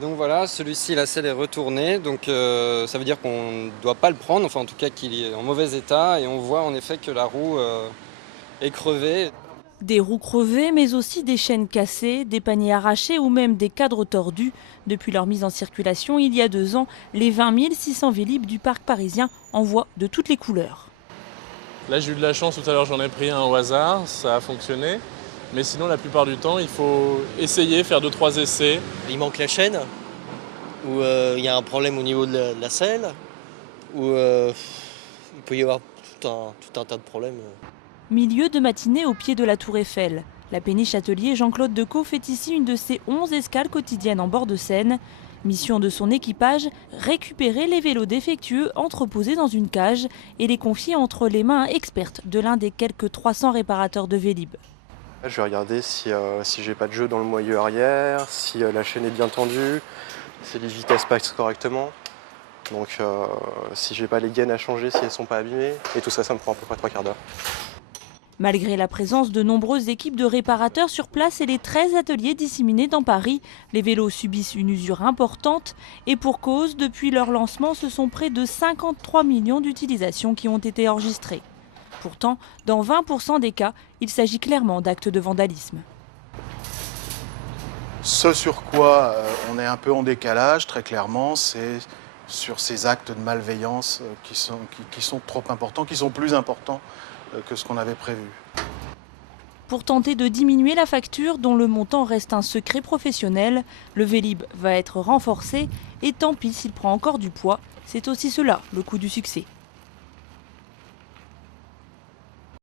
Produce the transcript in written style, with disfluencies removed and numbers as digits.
Donc voilà, celui-ci, la selle est retournée, donc ça veut dire qu'on ne doit pas le prendre, enfin en tout cas qu'il est en mauvais état, et on voit en effet que la roue est crevée. Des roues crevées, mais aussi des chaînes cassées, des paniers arrachés ou même des cadres tordus. Depuis leur mise en circulation il y a 2 ans, les 20 600 Vélib du parc parisien en voient de toutes les couleurs. Là j'ai eu de la chance, tout à l'heure j'en ai pris un au hasard, ça a fonctionné. Mais sinon la plupart du temps il faut essayer, faire 2-3 essais. Il manque la chaîne, ou il y a un problème au niveau de la selle, ou il peut y avoir tout un tas de problèmes. Milieu de matinée au pied de la Tour Eiffel. La péniche atelier Jean-Claude Decaux fait ici une de ses 11 escales quotidiennes en bord de Seine. Mission de son équipage, récupérer les vélos défectueux entreposés dans une cage et les confier entre les mains expertes de l'un des quelques 300 réparateurs de Vélib. Je vais regarder si j'ai pas de jeu dans le moyeu arrière, si la chaîne est bien tendue, si les vitesses passent correctement. Donc si j'ai pas les gaines à changer, si elles sont pas abîmées. Et tout ça, ça me prend à peu près 3 quarts d'heure. Malgré la présence de nombreuses équipes de réparateurs sur place et les 13 ateliers disséminés dans Paris, les vélos subissent une usure importante et pour cause, depuis leur lancement, ce sont près de 53 millions d'utilisations qui ont été enregistrées. Pourtant, dans 20% des cas, il s'agit clairement d'actes de vandalisme. Ce sur quoi on est un peu en décalage, très clairement, c'est sur ces actes de malveillance qui sont trop importants, qui sont plus importants que ce qu'on avait prévu. Pour tenter de diminuer la facture, dont le montant reste un secret professionnel, le Vélib va être renforcé et tant pis s'il prend encore du poids, c'est aussi cela le coût du succès.